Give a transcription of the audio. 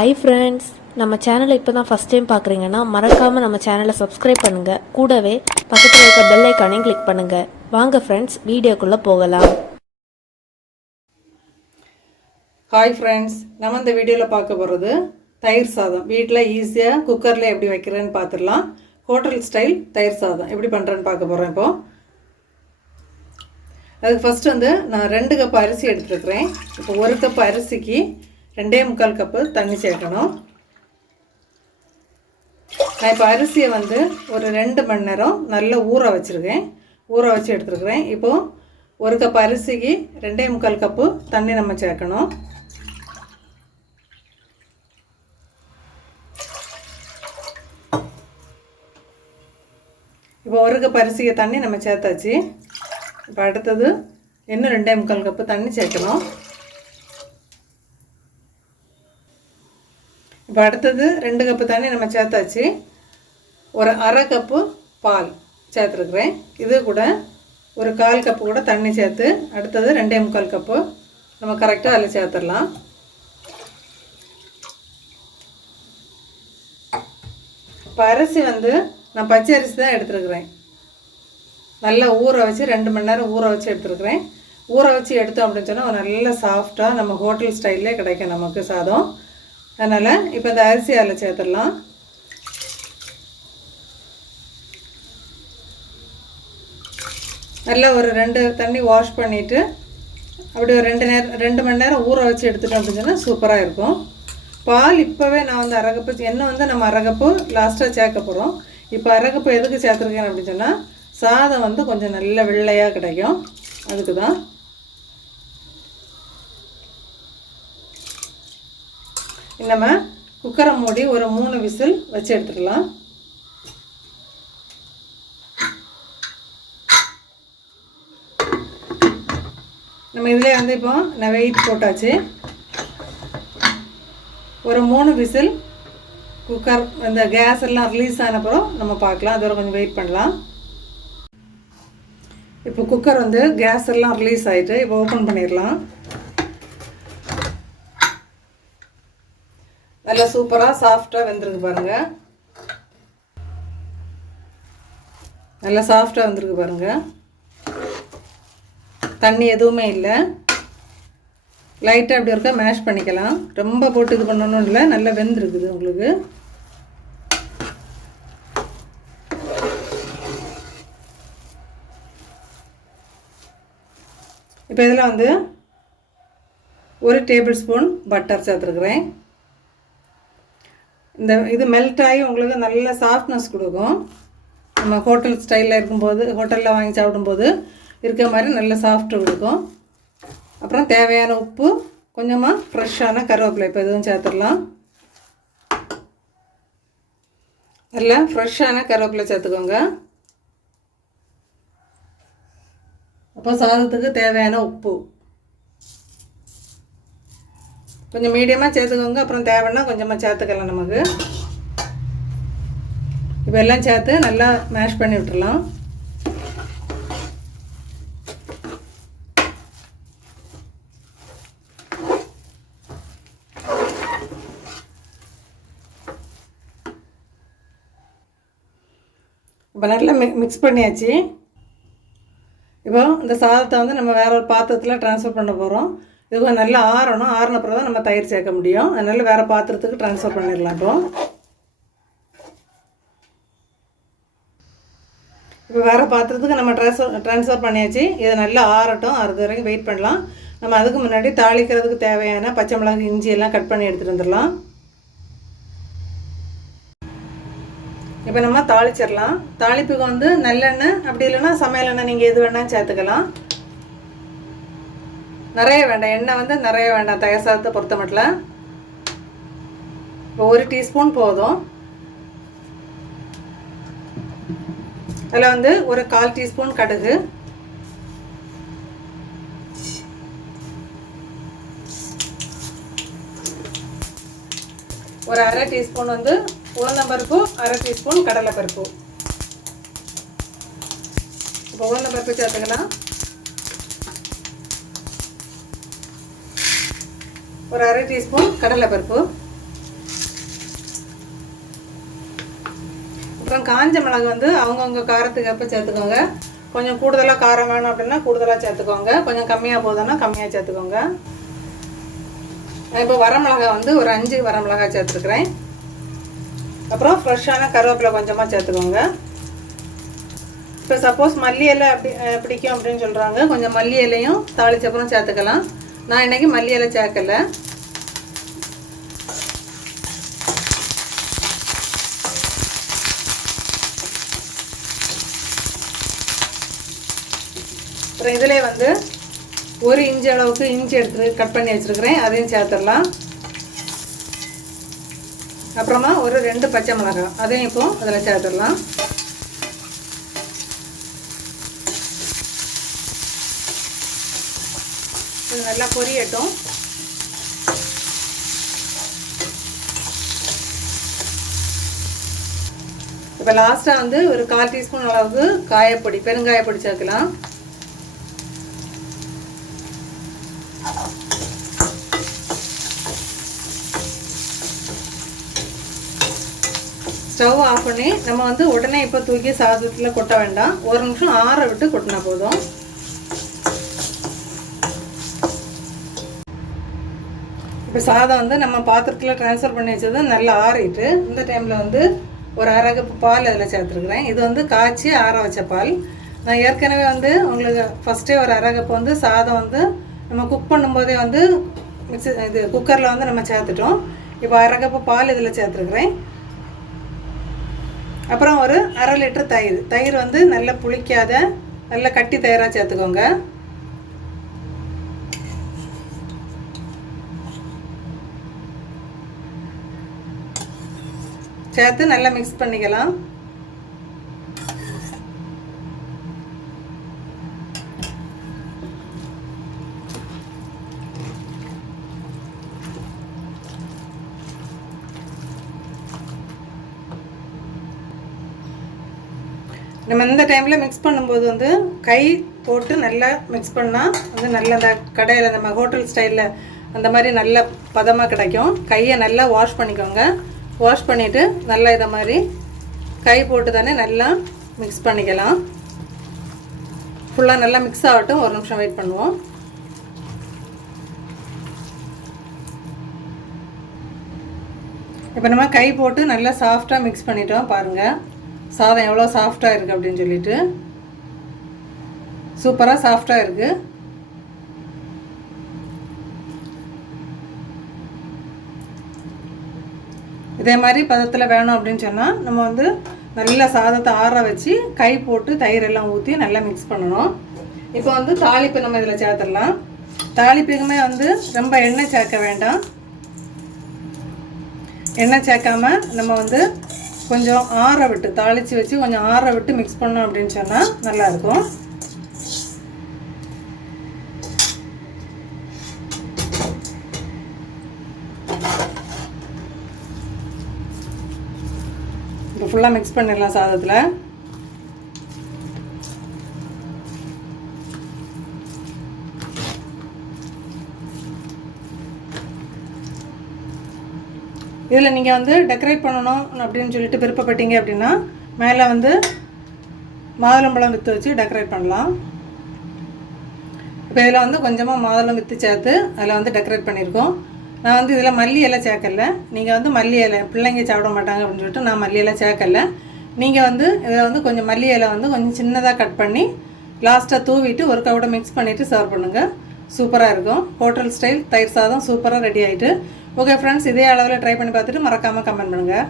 Hi friends, நம்ம சேனலை இப்போ தான் ஃபஸ்ட் டைம் பார்க்குறீங்கன்னா மறக்காமல் நம்ம சேனலை சப்ஸ்கிரைப் பண்ணுங்கள். கூடவே பக்கத்தில் இருக்க பெல் ஐக்கானையும் கிளிக் பண்ணுங்கள். வாங்க ஃப்ரெண்ட்ஸ், வீடியோக்குள்ளே போகலாம். ஹாய் ஃப்ரெண்ட்ஸ், நம்ம இந்த வீடியோவில் பார்க்க போகிறது தயிர் சாதம். வீட்டில் ஈஸியாக குக்கரில் எப்படி வைக்கிறேன்னு பார்த்துடலாம். ஹோட்டல் ஸ்டைல் தயிர் சாதம் எப்படி பண்ணுறேன்னு பார்க்க போகிறேன். இப்போது அதுக்கு ஃபஸ்ட்டு நான் 2 கப் அரிசி எடுத்துருக்குறேன். இப்போ 1 கப் அரிசிக்கு 2.25 கப்பு தண்ணி சேர்க்கணும். நான் இப்போ அரிசியை ஒரு 2 மணி நேரம் நல்லா ஊற வச்சுருக்கேன். ஊற வச்சு எடுத்துருக்குறேன். இப்போது 1 கப் அரிசிக்கு 2.25 கப்பு தண்ணி நம்ம சேர்க்கணும். இப்போ 1 கப் அரிசிக்கு தண்ணி நம்ம சேர்த்தாச்சு. இப்போ அடுத்தது இன்னும் 2.25 கப்பு தண்ணி சேர்க்கணும். இப்போ அடுத்தது 2 கப்பு தண்ணி நம்ம சேர்த்தாச்சு. ஒரு 1/2 கப்பு பால் சேர்த்துருக்குறேன். இது கூட ஒரு 1/4 கப்பு கூட தண்ணி சேர்த்து அடுத்தது 2.25 கப்பு நம்ம கரெக்டாக அதில் சேர்த்துடலாம். இப்போ அரிசி நான் பச்சை அரிசி தான் எடுத்துருக்குறேன். நல்லா ஊற வச்சு 2 மணி நேரம் ஊற வச்சு எடுத்துருக்குறேன். ஊற வச்சு எடுத்தோம் அப்படின்னு சொன்னால் நல்லா சாஃப்டாக நம்ம ஹோட்டல் ஸ்டைல்லே கிடைக்கும் நமக்கு சாதம். அதனால் இப்போ இந்த அரிசி அதில் சேர்த்துடலாம். நல்லா ஒரு 2 தண்ணி வாஷ் பண்ணிவிட்டு அப்படி ஒரு 2 மணி நேரம் ஊற வச்சு எடுத்துட்டோம் அப்படின்னு சொன்னால் சூப்பராக இருக்கும். பால் இப்போவே நான் 1/2 கப்பு எண்ணெய் நம்ம 1/2 கப்பு லாஸ்ட்டாக சேர்க்க போகிறோம். இப்போ 1/2 கப்பு எதுக்கு சேர்த்துருக்கேன் அப்படின்னு சொன்னால் சாதம் கொஞ்சம் நல்ல வெள்ளையாக கிடைக்கும். அதுக்கு தான். நம்ம குக்கரை மூடி ஒரு 3 விசில் வச்சு எடுத்துக்கலாம். நம்ம இதில் இப்போ நான் வெயிட் போட்டாச்சு. ஒரு 3 விசில் குக்கர் இந்த கேஸ் எல்லாம் ரிலீஸ் ஆனப்புறம் நம்ம பார்க்கலாம். அது கொஞ்சம் வெயிட் பண்ணலாம். இப்போ குக்கர் கேஸ் எல்லாம் ரிலீஸ் ஆகிட்டு இப்போ ஓப்பன் பண்ணிடலாம். நல்லா சூப்பராக சாஃப்டாக வெந்திருக்கு பாருங்கள். நல்லா சாஃப்டாக வெந்திருக்கு பாருங்கள். தண்ணி எதுவுமே இல்லை. லைட்டாக அப்படி இருக்க மேஷ் பண்ணிக்கலாம். ரொம்ப போட்டு இது பண்ணணும் இல்லை. நல்லா வெந்திருக்குது உங்களுக்கு. இப்போ இதில் 1 டேபிள் ஸ்பூன் பட்டர் சேர்த்துருக்குறேன். இது மெல்ட் ஆகி உங்களுக்கு நல்ல சாஃப்ட்னஸ் கொடுக்கும். நம்ம ஹோட்டல் ஸ்டைலில் இருக்கும்போது ஹோட்டலில் வாங்கி சாப்பிடும்போது இருக்கிற மாதிரி நல்ல சாஃப்ட் கொடுக்கும். அப்புறம் தேவையான உப்பு, கொஞ்சமாக ஃப்ரெஷ்ஷான கருவேப்பிலை இப்போ எதுவும் சேர்த்துடலாம். நல்லா ஃப்ரெஷ்ஷான கருவேப்பிலை சேர்த்துக்கோங்க. அப்போ சாதத்துக்கு தேவையான உப்பு கொஞ்சம் மீடியமாக சேர்த்துக்கோங்க. அப்புறம் தேவைன்னா கொஞ்சமாக சேர்த்துக்கலாம் நமக்கு. இப்போ எல்லாம் சேர்த்து நல்லா மேஷ் பண்ணி விட்டுடலாம். இப்போ நல்லா மிக்ஸ் பண்ணியாச்சு. இப்போ இந்த சாதத்தை நம்ம வேற ஒரு பாத்திரத்தில் ட்ரான்ஸ்ஃபர் பண்ண போகிறோம். இது நல்லா ஆறணும். ஆறினப்புறம் தான் நம்ம தயிர் சேர்க்க முடியும். அதனால் வேறு பாத்திரத்துக்கு ட்ரான்ஸ்ஃபர் பண்ணிடலாம். இப்போ வேறு பாத்திரத்துக்கு நம்ம ட்ரான்ஸ்ஃபர் பண்ணியாச்சு. இதை நல்லா ஆறட்டும். ஆறுது வரைக்கும் வெயிட் பண்ணலாம். நம்ம அதுக்கு முன்னாடி தாளிக்கிறதுக்கு தேவையான பச்சை மிளகாய், இஞ்சி எல்லாம் கட் பண்ணி எடுத்துகிட்டு வந்துடலாம். இப்போ நம்ம தாளிச்சிடலாம். தாளிப்புக்கு நல்லெண்ணெய், அப்படி இல்லைன்னா சமையல் எண்ணெய் நீங்கள் எது வேணாலும் சேர்த்துக்கலாம். நிறைய வேண்டாம், எண்ணெய் நிறைய வேண்டாம் தயிர் சாதத்தை பொறுத்த மட்டும். இப்போ 1 டீஸ்பூன் போதும். அதில் ஒரு 1/4 டீஸ்பூன் கடுகு, ஒரு 1/2 டீஸ்பூன் உளுந்தம்பருப்பு, 1/2 டீஸ்பூன் கடலைப்பருப்பு. இப்போ உளுந்தம்பருப்பு சேர்த்துக்கலாம். ஒரு 1/2 டீஸ்பூன் கடலைப்பருப்பு, அப்புறம் காஞ்ச மிளகு வந்து அவங்கவுங்க காரத்துக்கு எப்போ சேர்த்துக்கோங்க. கொஞ்சம் கூடுதலாக காரம் வேணும் அப்படின்னா கூடுதலாக சேர்த்துக்கோங்க. கொஞ்சம் கம்மியாக போதுன்னா கம்மியாக சேர்த்துக்கோங்க. இப்போ வரமிளகாய் வந்து ஒரு 5 வரமிளகாய் சேர்த்துருக்குறேன். அப்புறம் ஃப்ரெஷ்ஷான கருவேப்பிலை கொஞ்சமாக சேர்த்துக்கோங்க. இப்போ சப்போஸ் மல்லி இலை அப்படி பிடிக்கும் அப்படின்னு சொல்கிறாங்க, கொஞ்சம் மல்லி இலையும் தாளிச்சப்பறம் சேர்த்துக்கலாம். நான் இன்றைக்கி மல்லி இலை சேர்க்கலை. அப்புறம் இதிலே வந்து 1 இன்ச்சு அளவுக்கு இஞ்சி எடுத்து கட் பண்ணி வச்சுருக்கிறேன், அதையும் சேர்த்துடலாம். அப்புறமா ஒரு 2 பச்சை மிளகாய் அதையும் இப்போ அதில் சேர்த்துடலாம். இது நல்லா பொரியட்டும். இப்போ லாஸ்ட்டாக வந்து ஒரு 1/4 டீஸ்பூன் அளவுக்கு காயப்பொடி, பெருங்காயப்பொடி சேர்க்கலாம். ஸ்டவ் ஆஃப் பண்ணி நம்ம வந்து உடனே இப்போ தூக்கி சாதத்தில் கொட்ட வேண்டாம். 1 நிமிஷம் ஆற விட்டு கொட்டினா போதும். இப்போ சாதம் வந்து நம்ம பாத்திரத்தில் ட்ரான்ஸ்ஃபர் பண்ணி வச்சது நல்லா ஆறிட்டு, இந்த டைமில் வந்து ஒரு 1/2 கப்பு பால் அதில் சேர்த்துருக்குறேன். இது வந்து காய்ச்சி ஆற வச்ச பால். நான் ஏற்கனவே வந்து உங்களுக்கு ஃபஸ்ட்டே ஒரு 1/2 கப்பு வந்து சாதம் வந்து நம்ம குக் பண்ணும்போதே வந்து குக்கரில் வந்து நம்ம சேர்த்துட்டோம். இப்போ 1/2 கப்பு பால் இதில் சேர்த்துருக்குறேன். அப்புறம் ஒரு 1/2 லிட்டர் தயிர். தயிர் வந்து நல்லா புளிக்காத நல்ல கட்டி தயிராக சேர்த்துக்கோங்க. சேர்த்து நல்லா மிக்ஸ் பண்ணிக்கலாம். நம்ம இந்த டைமில் மிக்ஸ் பண்ணும்போது வந்து கை போட்டு நல்லா மிக்ஸ் பண்ணால் வந்து நல்ல அந்த கடையில் நம்ம ஹோட்டல் ஸ்டைலில் அந்த மாதிரி நல்ல பதமாக கிடைக்கும். கையை நல்லா வாஷ் பண்ணிக்கோங்க. வாஷ் பண்ணிவிட்டு நல்லா இதை மாதிரி கை போட்டு தானே நல்லா மிக்ஸ் பண்ணிக்கலாம். ஃபுல்லாக நல்லா மிக்ஸ் ஆகட்டும். 1 நிமிஷம் வெயிட் பண்ணுவோம். இப்போ நம்ம கை போட்டு நல்லா சாஃப்டாக மிக்ஸ் பண்ணிட்டோம். பாருங்கள் சாதம் எவ்வளோ சாஃப்டாக இருக்குது அப்படின்னு சொல்லிட்டு. சூப்பராக சாஃப்டாக இருக்குது. இதே மாதிரி பதத்தில் வேணும் அப்படின்னு சொன்னால் நம்ம வந்து நல்லா சாதத்தை ஆற வச்சு கை போட்டு தயிர் எல்லாம் ஊற்றி நல்லா மிக்ஸ் பண்ணணும். இப்போ வந்து தாளிப்பு நம்ம இதில் சேர்த்துடலாம். தாளிப்புக்குமே வந்து ரொம்ப எண்ணெய் சேர்க்க வேண்டாம். எண்ணெய் சேர்க்காம நம்ம வந்து கொஞ்சம் ஆற விட்டு தாளித்து வச்சு கொஞ்சம் ஆற விட்டு மிக்ஸ் பண்ணோம் அப்படின்னு சொன்னால் நல்லாயிருக்கும். இப்போ ஃபுல்லாக மிக்ஸ் பண்ணிடலாம் சாதத்தில். இதில் நீங்கள் வந்து டெக்கரேட் பண்ணணும் அப்படின்னு சொல்லிட்டு விருப்பப்பட்டீங்க அப்படின்னா மேலே வந்து மாதுளம்பழம் வித்து வச்சு டெக்கரேட் பண்ணலாம். இப்போ இதில் வந்து கொஞ்சமாக மாதுளம் வித்து சேர்த்து அதில் வந்து டெக்கரேட் பண்ணியிருக்கோம். நான் வந்து இதில் மல்லி இலை சேர்க்கல. நீங்கள் வந்து மல்லி இலை பிள்ளைங்க சாப்பிட மாட்டாங்க அப்படின்னு சொல்லிட்டு நான் மல்லி இலை சேர்க்கல. நீங்கள் வந்து இதில் வந்து கொஞ்சம் மல்லி இலை வந்து கொஞ்சம் சின்னதாக கட் பண்ணி லாஸ்ட்டாக தூவிட்டு ஒரு கவோட மிக்ஸ் பண்ணிவிட்டு சர்வ் பண்ணுங்கள். சூப்பராக இருக்கும். ஹோட்டல் ஸ்டைல் தயிர் சாதம் சூப்பராக ரெடி ஆகிட்டு. ஓகே ஃப்ரெண்ட்ஸ், இதே அளவில் ட்ரை பண்ணி பார்த்துட்டு மறக்காமல் கமெண்ட் பண்ணுங்கள்.